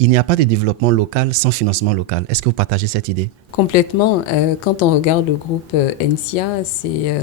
Il n'y a pas de développement local sans financement local. Est-ce que vous partagez cette idée? Complètement. Quand on regarde le groupe NCIA, c'est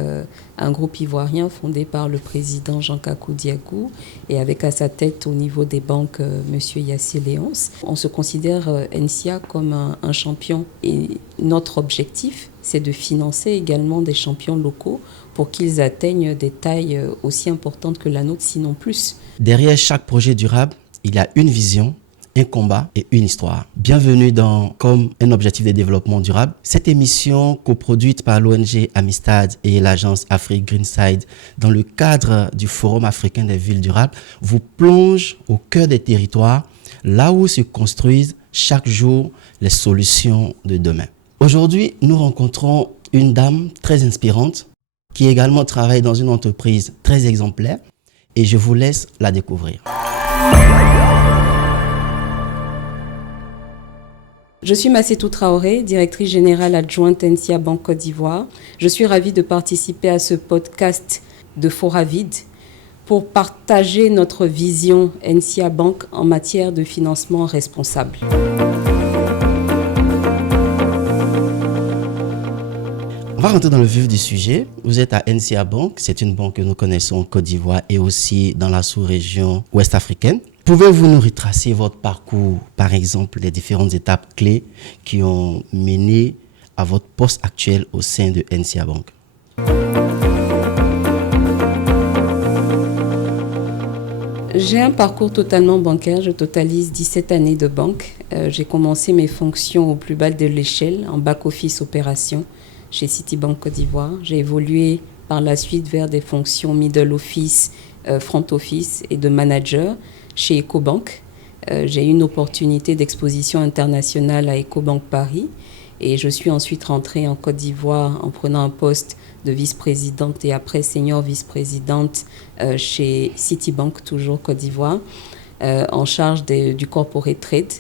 un groupe ivoirien fondé par le président Jean Kakou Diakou et avec à sa tête au niveau des banques Monsieur Yassé Léonce. On se considère NCIA comme un champion et notre objectif, c'est de financer également des champions locaux pour qu'ils atteignent des tailles aussi importantes que la nôtre, sinon plus. Derrière chaque projet durable, il y a une vision, un combat et une histoire. Bienvenue dans Comme un objectif de développement durable. Cette émission coproduite par l'ONG Amistad et l'agence Afrique Greenside dans le cadre du Forum africain des villes durables vous plonge au cœur des territoires, là où se construisent chaque jour les solutions de demain. Aujourd'hui, nous rencontrons une dame très inspirante qui également travaille dans une entreprise très exemplaire et je vous laisse la découvrir. Je suis Massetou Traoré, directrice générale adjointe NCIA Banque Côte d'Ivoire. Je suis ravie de participer à ce podcast de Foravid pour partager notre vision NCIA Banque en matière de financement responsable. On va rentrer dans le vif du sujet. Vous êtes à NCIA Banque, c'est une banque que nous connaissons en Côte d'Ivoire et aussi dans la sous-région ouest africaine. Pouvez-vous nous retracer votre parcours, par exemple, les différentes étapes clés qui ont mené à votre poste actuel au sein de NCIA Banque? J'ai un parcours totalement bancaire, je totalise 17 années de banque. J'ai commencé mes fonctions au plus bas de l'échelle, en back-office opération, chez Citibank Côte d'Ivoire. J'ai évolué par la suite vers des fonctions middle office, front office et de manager chez Ecobank. J'ai eu une opportunité d'exposition internationale à Ecobank Paris et je suis ensuite rentrée en Côte d'Ivoire en prenant un poste de vice-présidente et après senior vice-présidente chez Citibank, toujours Côte d'Ivoire, en charge du corporate trade.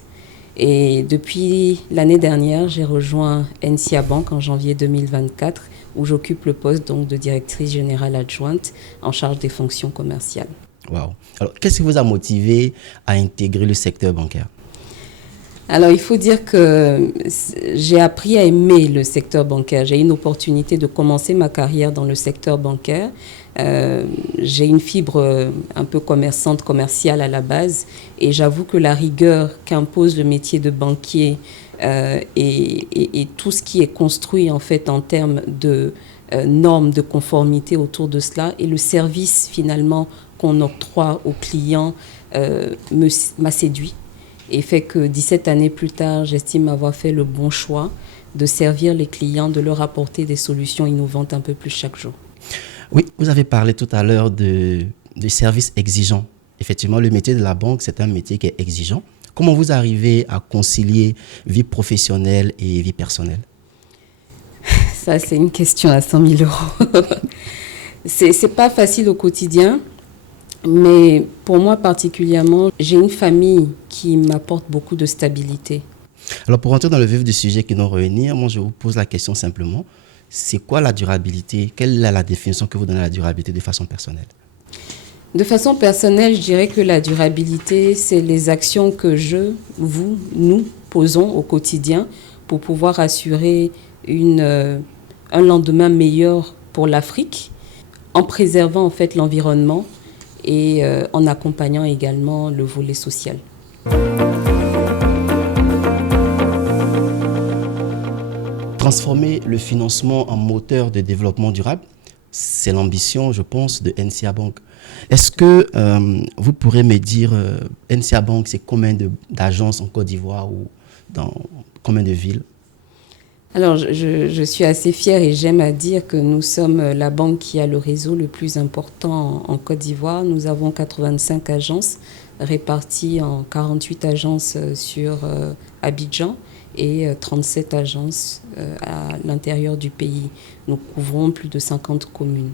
Et depuis l'année dernière, j'ai rejoint NCIA Banque en janvier 2024 où j'occupe le poste donc, de directrice générale adjointe en charge des fonctions commerciales. Wow. Alors, qu'est-ce qui vous a motivé à intégrer le secteur bancaire? Alors, il faut dire que j'ai appris à aimer le secteur bancaire. J'ai eu une opportunité de commencer ma carrière dans le secteur bancaire. J'ai une fibre un peu commerciale à la base et j'avoue que la rigueur qu'impose le métier de banquier et tout ce qui est construit en fait en termes de normes de conformité autour de cela et le service finalement qu'on octroie aux clients m'a séduit et fait que 17 années plus tard, j'estime avoir fait le bon choix de servir les clients, de leur apporter des solutions innovantes un peu plus chaque jour. Oui, vous avez parlé tout à l'heure de services exigeants. Effectivement, le métier de la banque, c'est un métier qui est exigeant. Comment vous arrivez à concilier vie professionnelle et vie personnelle? Ça, c'est une question à 100 000 euros. C'est pas facile au quotidien, mais pour moi particulièrement, j'ai une famille qui m'apporte beaucoup de stabilité. Alors, pour rentrer dans le vif du sujet qui nous réunit, moi, je vous pose la question simplement. C'est quoi la durabilité? Quelle est la définition que vous donnez à la durabilité de façon personnelle? De façon personnelle, je dirais que la durabilité, c'est les actions que nous posons au quotidien pour pouvoir assurer un lendemain meilleur pour l'Afrique, en préservant en fait l'environnement et en accompagnant également le volet social. Transformer le financement en moteur de développement durable, c'est l'ambition, je pense, de NCIA Banque. Est-ce que vous pourrez me dire, NCIA Banque, c'est combien d'agences en Côte d'Ivoire ou dans combien de villes? Alors, je suis assez fière et j'aime à dire que nous sommes la banque qui a le réseau le plus important en Côte d'Ivoire. Nous avons 85 agences réparties en 48 agences sur Abidjan et 37 agences à l'intérieur du pays. Nous couvrons plus de 50 communes.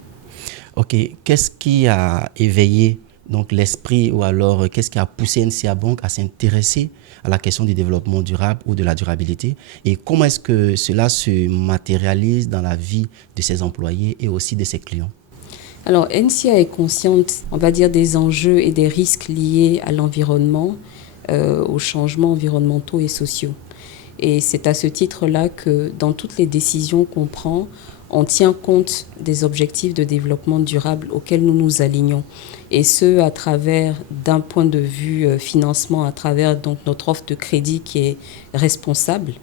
Ok, qu'est-ce qui a éveillé donc l'esprit ou alors qu'est-ce qui a poussé NCIA Banque à s'intéresser à la question du développement durable ou de la durabilité et comment est-ce que cela se matérialise dans la vie de ses employés et aussi de ses clients? Alors, NCIA est consciente, on va dire, des enjeux et des risques liés à l'environnement, aux changements environnementaux et sociaux. Et c'est à ce titre-là que dans toutes les décisions qu'on prend, on tient compte des objectifs de développement durable auxquels nous nous alignons. Et ce, à travers, d'un point de vue financement, à travers donc notre offre de crédit qui est responsable.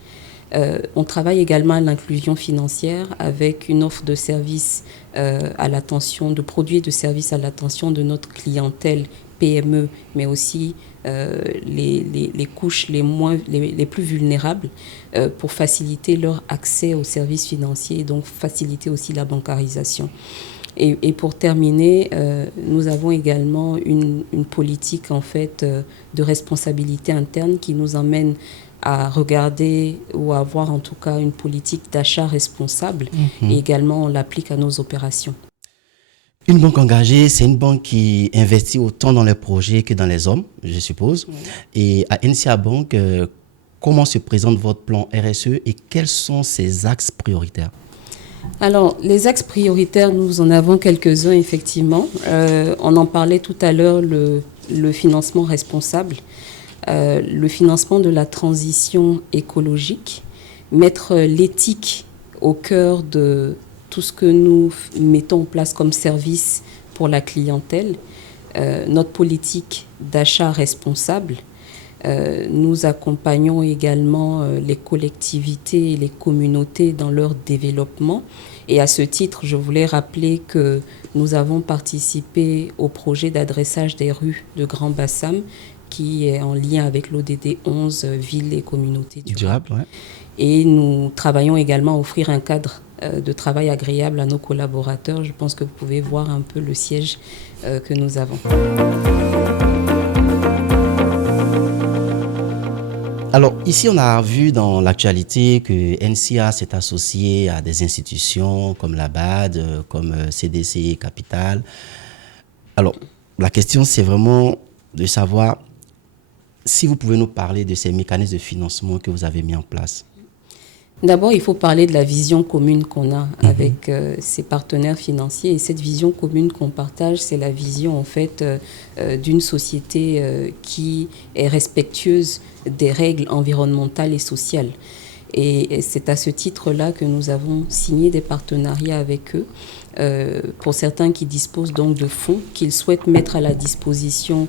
On travaille également à l'inclusion financière avec une offre de services à l'attention, de produits et de services à l'attention de notre clientèle PME, mais aussi les couches les plus vulnérables pour faciliter leur accès aux services financiers et donc faciliter aussi la bancarisation. Et pour terminer, nous avons également une politique en fait de responsabilité interne qui nous emmène à regarder ou à avoir en tout cas une politique d'achat responsable et également on l'applique à nos opérations. Une banque engagée, c'est une banque qui investit autant dans les projets que dans les hommes, je suppose. Oui. Et à NCA Bank, comment se présente votre plan RSE et quels sont ses axes prioritaires? Alors, les axes prioritaires, nous en avons quelques-uns, effectivement. On en parlait tout à l'heure, le financement responsable, le financement de la transition écologique, mettre l'éthique au cœur de tout ce que nous mettons en place comme service pour la clientèle, notre politique d'achat responsable. Nous accompagnons également les collectivités et les communautés dans leur développement. Et à ce titre, je voulais rappeler que nous avons participé au projet d'adressage des rues de Grand Bassam, qui est en lien avec l'ODD 11, Villes et communautés durables. Ouais. Et nous travaillons également à offrir un cadre de travail agréable à nos collaborateurs. Je pense que vous pouvez voir un peu le siège que nous avons. Alors, ici, on a vu dans l'actualité que NCA s'est associé à des institutions comme la BAD, comme CDC Capital. Alors, la question, c'est vraiment de savoir si vous pouvez nous parler de ces mécanismes de financement que vous avez mis en place. D'abord, il faut parler de la vision commune qu'on a avec ces partenaires financiers. Et cette vision commune qu'on partage, c'est la vision en fait d'une société qui est respectueuse des règles environnementales et sociales. Et c'est à ce titre-là que nous avons signé des partenariats avec eux. Pour certains qui disposent donc de fonds qu'ils souhaitent mettre à la disposition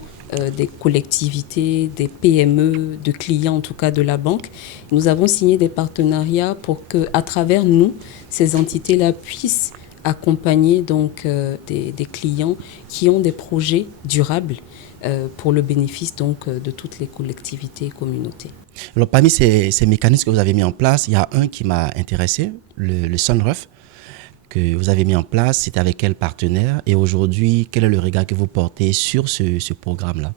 des collectivités, des PME, de clients en tout cas de la banque. Nous avons signé des partenariats pour qu'à travers nous, ces entités-là puissent accompagner donc des clients qui ont des projets durables pour le bénéfice donc de toutes les collectivités et communautés. Alors parmi ces mécanismes que vous avez mis en place, il y a un qui m'a intéressé, le Sunref, que vous avez mis en place. C'était avec quel partenaire? Et aujourd'hui, quel est le regard que vous portez sur ce programme-là?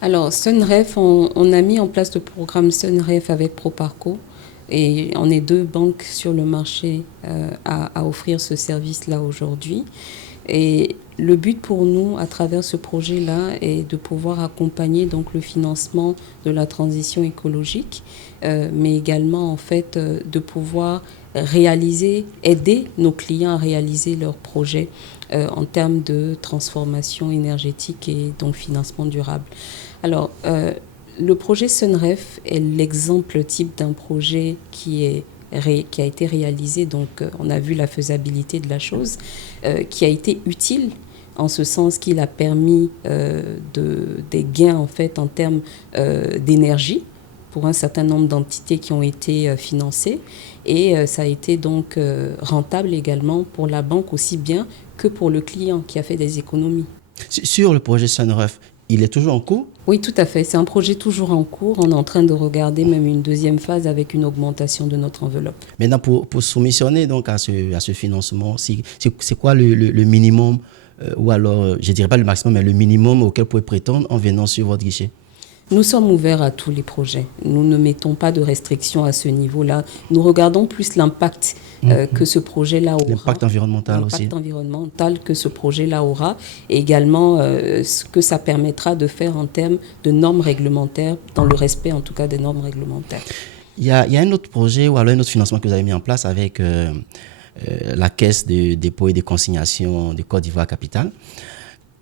Alors, Sunref, on a mis en place le programme Sunref avec Proparco. Et on est 2 banques sur le marché à offrir ce service-là aujourd'hui. Et le but pour nous, à travers ce projet-là, est de pouvoir accompagner donc le financement de la transition écologique, mais également en fait de pouvoir aider nos clients à réaliser leurs projets en termes de transformation énergétique et donc financement durable. Alors, le projet Sunref est l'exemple type d'un projet qui a été réalisé, donc on a vu la faisabilité de la chose, qui a été utile en ce sens qu'il a permis des gains en fait en termes d'énergie pour un certain nombre d'entités qui ont été financées et ça a été donc rentable également pour la banque aussi bien que pour le client qui a fait des économies. Sur le projet Sunref, il est toujours en cours? Oui, tout à fait. C'est un projet toujours en cours. On est en train de regarder même une deuxième phase avec une augmentation de notre enveloppe. Maintenant, pour soumissionner donc à ce financement, c'est quoi le minimum ou alors, je ne dirais pas le maximum, mais le minimum auquel vous pouvez prétendre en venant sur votre guichet? Nous sommes ouverts à tous les projets. Nous ne mettons pas de restrictions à ce niveau-là. Nous regardons plus l'impact que ce projet-là aura. L'impact environnemental aussi. L'impact environnemental que ce projet-là aura et également ce que ça permettra de faire en termes de normes réglementaires, dans le respect en tout cas des normes réglementaires. Il y a un autre projet ou alors un autre financement que vous avez mis en place avec la Caisse de dépôt et de consignation de Côte d'Ivoire Capital.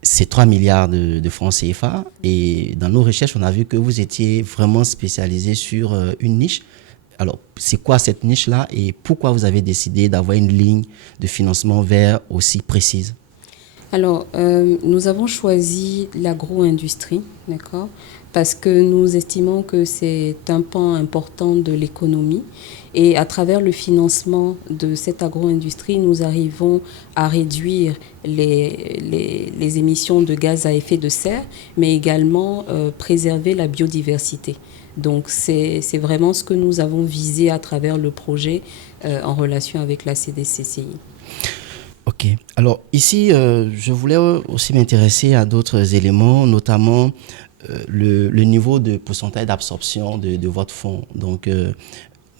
c'est 3 milliards de francs CFA. Et dans nos recherches, on a vu que vous étiez vraiment spécialisé sur une niche. Alors, c'est quoi cette niche-là et pourquoi vous avez décidé d'avoir une ligne de financement vert aussi précise? Alors, nous avons choisi l'agro-industrie, d'accord, parce que nous estimons que c'est un pan important de l'économie. Et à travers le financement de cette agro-industrie, nous arrivons à réduire les émissions de gaz à effet de serre, mais également préserver la biodiversité. Donc, c'est vraiment ce que nous avons visé à travers le projet en relation avec la CDCCI. Ok. Alors ici, je voulais aussi m'intéresser à d'autres éléments, notamment le niveau de pourcentage d'absorption de votre fonds. Donc,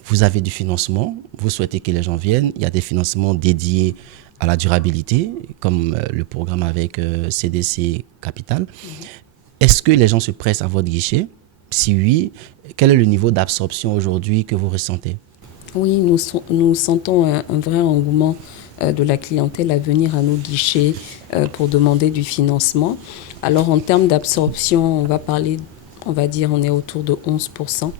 vous avez du financement, vous souhaitez que les gens viennent. Il y a des financements dédiés à la durabilité, comme le programme avec CDC Capital. Est-ce que les gens se pressent à votre guichet? Si oui, quel est le niveau d'absorption aujourd'hui que vous ressentez? Oui, nous sentons un vrai engouement de la clientèle à venir à nos guichets pour demander du financement. Alors en termes d'absorption, on va dire, on est autour de 11%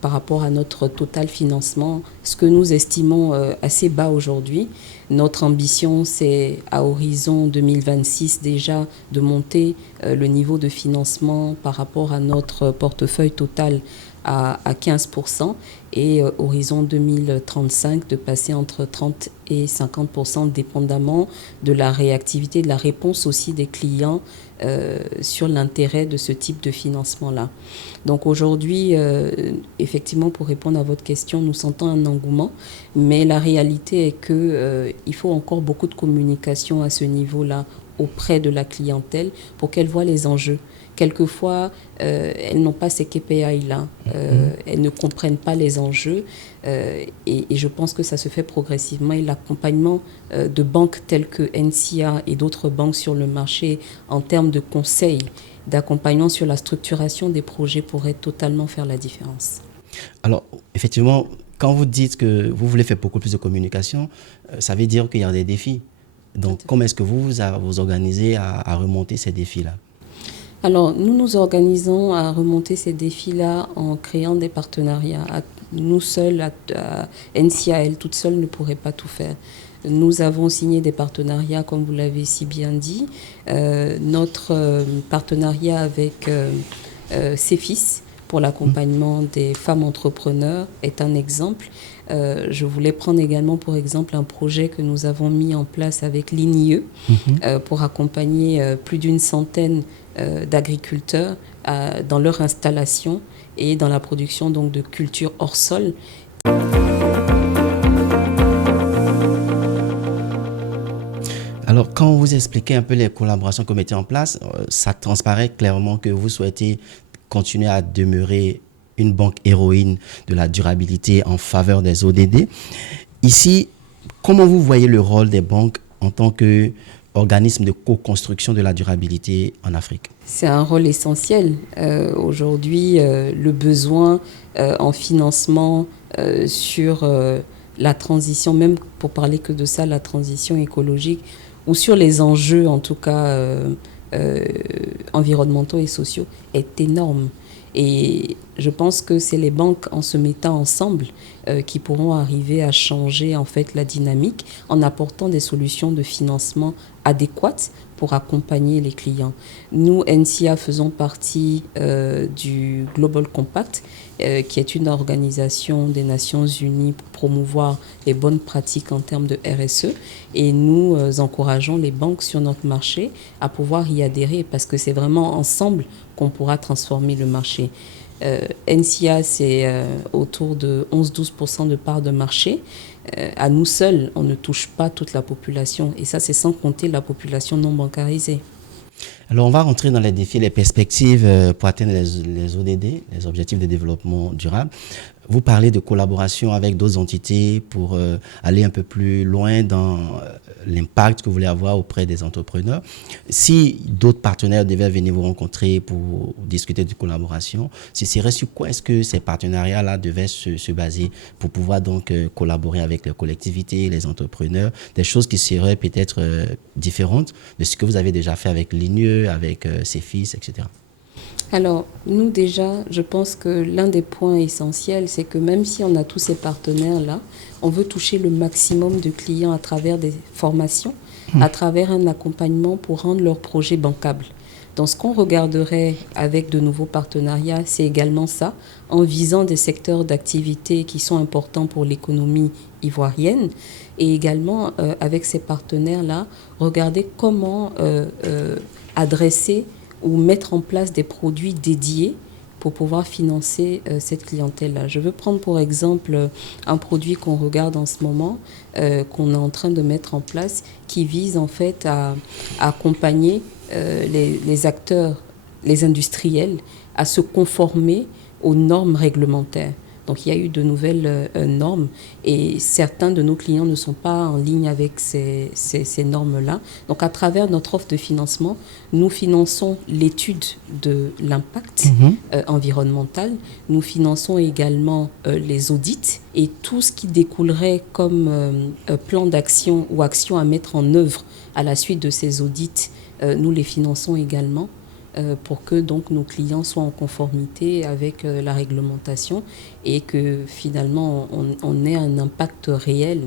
par rapport à notre total financement, ce que nous estimons assez bas aujourd'hui. Notre ambition, c'est à horizon 2026 déjà de monter le niveau de financement par rapport à notre portefeuille total à 15% et horizon 2035 de passer entre 30 et 50% dépendamment de la réactivité, de la réponse aussi des clients sur l'intérêt de ce type de financement-là. Donc aujourd'hui, effectivement, pour répondre à votre question, nous sentons un engouement, mais la réalité est qu'il faut encore beaucoup de communication à ce niveau-là auprès de la clientèle pour qu'elle voit les enjeux. Quelquefois, elles n'ont pas ces KPI-là, elles ne comprennent pas les enjeux et je pense que ça se fait progressivement. Et l'accompagnement de banques telles que NCA et d'autres banques sur le marché en termes de conseils, d'accompagnement sur la structuration des projets pourrait totalement faire la différence. Alors, effectivement, quand vous dites que vous voulez faire beaucoup plus de communication, ça veut dire qu'il y a des défis. Donc, comment est-ce que vous organisez à remonter ces défis-là? Alors, nous nous organisons à remonter ces défis-là en créant des partenariats. Nous seuls, à NCAL, toute seule ne pourrait pas tout faire. Nous avons signé des partenariats, comme vous l'avez si bien dit. Notre partenariat avec CEFIS pour l'accompagnement des femmes entrepreneurs est un exemple. Je voulais prendre également pour exemple un projet que nous avons mis en place avec l'INIE pour accompagner plus d'une centaine d'agriculteurs dans leur installation et dans la production donc, de cultures hors sol. Alors, quand vous expliquez un peu les collaborations que vous mettez en place, ça transparaît clairement que vous souhaitez continuer à demeurer une banque héroïne de la durabilité en faveur des ODD. Ici, comment vous voyez le rôle des banques en tant qu'organisme de co-construction de la durabilité en Afrique? C'est un rôle essentiel. Aujourd'hui, le besoin en financement sur la transition, même pour parler que de ça, la transition écologique, ou sur les enjeux en tout cas environnementaux et sociaux, est énorme. Et je pense que c'est les banques, en se mettant ensemble, qui pourront arriver à changer en fait la dynamique en apportant des solutions de financement adéquates pour accompagner les clients. Nous, NCA, faisons partie du Global Compact, qui est une organisation des Nations Unies pour promouvoir les bonnes pratiques en termes de RSE. Et nous encourageons les banques sur notre marché à pouvoir y adhérer parce que c'est vraiment ensemble qu'on pourra transformer le marché. NCA, c'est autour de 11-12% de part de marché. À nous seuls, on ne touche pas toute la population. Et ça, c'est sans compter la population non bancarisée. Alors, on va rentrer dans les défis, les perspectives pour atteindre les ODD, les objectifs de développement durable. Vous parlez de collaboration avec d'autres entités pour aller un peu plus loin dans l'impact que vous voulez avoir auprès des entrepreneurs. Si d'autres partenaires devaient venir vous rencontrer pour discuter de collaboration, ce serait sur quoi est-ce que ces partenariats-là devaient se baser pour pouvoir donc collaborer avec les collectivités, les entrepreneurs, des choses qui seraient peut-être différentes de ce que vous avez déjà fait avec l'INE, avec CEFIS, etc. Alors, nous déjà, je pense que l'un des points essentiels, c'est que même si on a tous ces partenaires-là, on veut toucher le maximum de clients à travers des formations, à travers un accompagnement pour rendre leur projet bancable. Donc, ce qu'on regarderait avec de nouveaux partenariats, c'est également ça, en visant des secteurs d'activité qui sont importants pour l'économie ivoirienne. Et également, avec ces partenaires-là, regarder comment adresser ou mettre en place des produits dédiés pour pouvoir financer cette clientèle-là. Je veux prendre pour exemple un produit qu'on regarde en ce moment, qu'on est en train de mettre en place, qui vise en fait à accompagner les acteurs, les industriels, à se conformer aux normes réglementaires. Donc il y a eu de nouvelles normes et certains de nos clients ne sont pas en ligne avec ces normes-là. Donc à travers notre offre de financement, nous finançons l'étude de l'impact environnemental, nous finançons également les audits et tout ce qui découlerait comme plan d'action ou action à mettre en œuvre à la suite de ces audits, nous les finançons également. Pour que donc nos clients soient en conformité avec la réglementation et que finalement on ait un impact réel.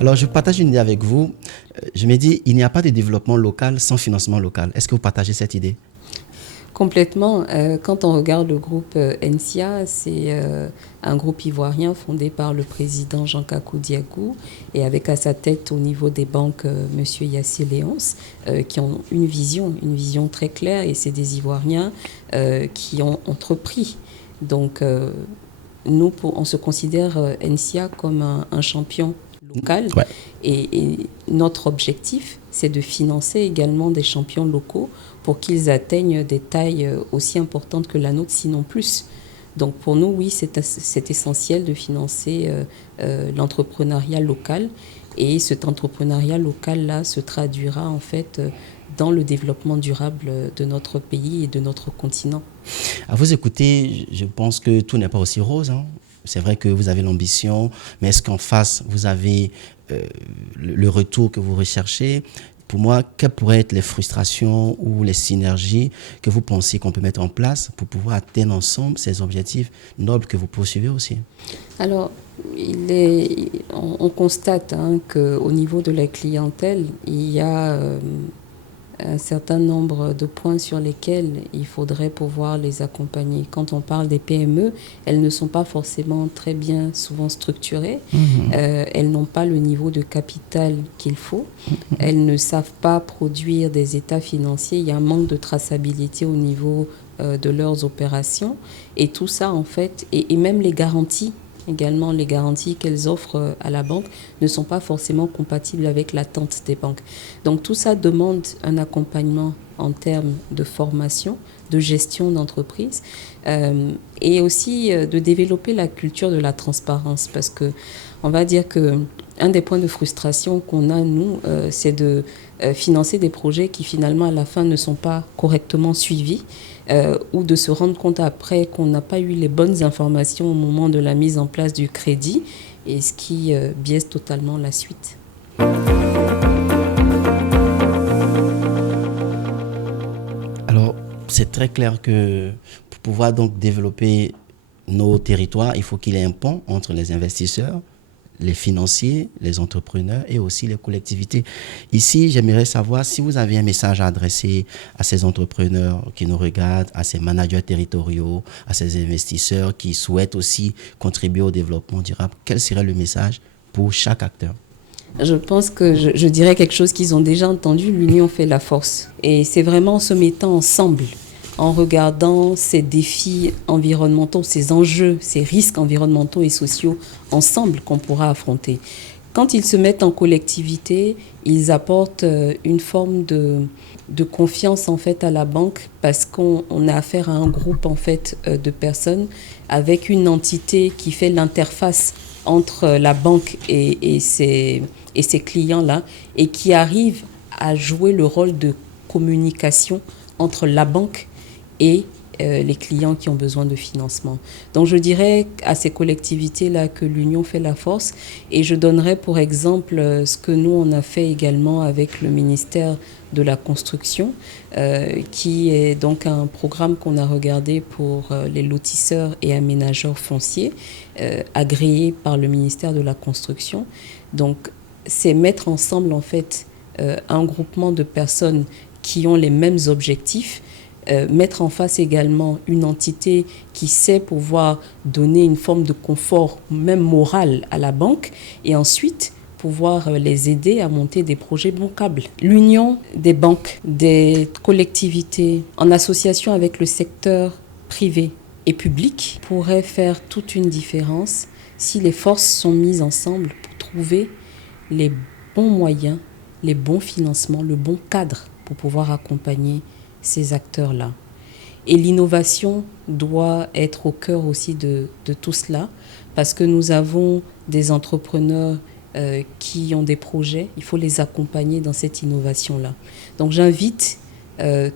Alors je partage une idée avec vous. Je me dis, il n'y a pas de développement local sans financement local. Est-ce que vous partagez cette idée ? Complètement. Quand on regarde le groupe NSIA, c'est un groupe ivoirien fondé par le président Jean Kakou Diakou et avec à sa tête au niveau des banques M. Yassé Léonce qui ont une vision très claire et c'est des Ivoiriens qui ont entrepris. Donc nous, on se considère NSIA comme un champion local et notre objectif, c'est de financer également des champions locaux pour qu'ils atteignent des tailles aussi importantes que la nôtre, sinon plus. Donc pour nous, oui, c'est essentiel de financer l'entrepreneuriat local et cet entrepreneuriat local-là se traduira en fait dans le développement durable de notre pays et de notre continent. À vous écouter, je pense que tout n'est pas aussi rose, hein. C'est vrai que vous avez l'ambition, mais est-ce qu'en face, vous avez le retour que vous recherchez ? Pour moi, quelles pourraient être les frustrations ou les synergies que vous pensez qu'on peut mettre en place pour pouvoir atteindre ensemble ces objectifs nobles que vous poursuivez aussi ? Alors, on constate qu'au niveau de la clientèle, il y a un certain nombre de points sur lesquels il faudrait pouvoir les accompagner. Quand on parle des PME, elles ne sont pas forcément très bien souvent structurées. Elles n'ont pas le niveau de capital qu'il faut. Elles ne savent pas produire des états financiers. Il y a un manque de traçabilité au niveau de leurs opérations. Et tout ça, en fait, et même les garanties, également les garanties qu'elles offrent à la banque ne sont pas forcément compatibles avec l'attente des banques. Donc tout ça demande un accompagnement en termes de formation, de gestion d'entreprise et aussi de développer la culture de la transparence parce que on va dire que un des points de frustration qu'on a, nous, c'est de financer des projets qui finalement à la fin ne sont pas correctement suivis ou de se rendre compte après qu'on n'a pas eu les bonnes informations au moment de la mise en place du crédit et ce qui biaise totalement la suite. Alors, c'est très clair que pour pouvoir donc développer nos territoires, il faut qu'il y ait un pont entre les investisseurs, les financiers, les entrepreneurs et aussi les collectivités. Ici, j'aimerais savoir si vous avez un message à adresser à ces entrepreneurs qui nous regardent, à ces managers territoriaux, à ces investisseurs qui souhaitent aussi contribuer au développement durable. Quel serait le message pour chaque acteur ? Je pense que je dirais quelque chose qu'ils ont déjà entendu, l'union fait la force. Et c'est vraiment en se mettant ensemble, en regardant ces défis environnementaux, ces enjeux, ces risques environnementaux et sociaux ensemble qu'on pourra affronter. quand ils se mettent en collectivité, ils apportent une forme de confiance en fait à la banque parce qu'on a affaire à un groupe en fait de personnes avec une entité qui fait l'interface entre la banque et ses clients-là et qui arrive à jouer le rôle de communication entre la banque et les clients qui ont besoin de financement. Donc je dirais à ces collectivités-là que l'union fait la force et je donnerais pour exemple ce que nous on a fait également avec le ministère de la Construction qui est donc un programme qu'on a regardé pour les lotisseurs et aménageurs fonciers agréés par le ministère de la Construction. Donc c'est mettre ensemble en fait un groupement de personnes qui ont les mêmes objectifs, mettre en face également une entité qui sait pouvoir donner une forme de confort, même moral, à la banque, et ensuite pouvoir les aider à monter des projets bancables. L'union des banques, des collectivités, en association avec le secteur privé et public, pourrait faire toute une différence si les forces sont mises ensemble pour trouver les bons moyens, les bons financements, le bon cadre pour pouvoir accompagner ces acteurs-là. Et l'innovation doit être au cœur aussi de tout cela, parce que nous avons des entrepreneurs qui ont des projets, il faut les accompagner dans cette innovation-là. Donc j'invite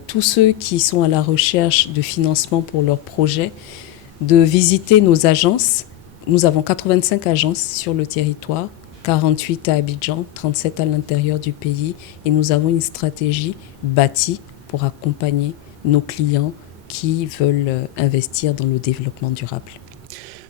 tous ceux qui sont à la recherche de financement pour leurs projets de visiter nos agences. Nous avons 85 agences sur le territoire, 48 à Abidjan, 37 à l'intérieur du pays, et nous avons une stratégie bâtie pour accompagner nos clients qui veulent investir dans le développement durable.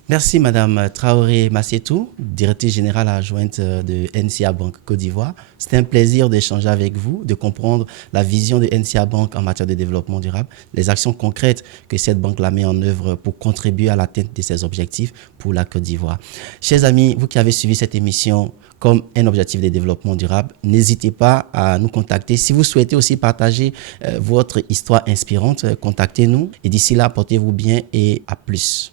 Merci Madame Traoré Massetou, directrice générale adjointe de NCA Bank Côte d'Ivoire. C'était un plaisir d'échanger avec vous, de comprendre la vision de NCA Bank en matière de développement durable, les actions concrètes que cette banque-là met en œuvre pour contribuer à l'atteinte de ses objectifs pour la Côte d'Ivoire. Chers amis, vous qui avez suivi cette émission comme un objectif de développement durable, n'hésitez pas à nous contacter. Si vous souhaitez aussi partager votre histoire inspirante, contactez-nous. Et d'ici là, portez-vous bien et à plus.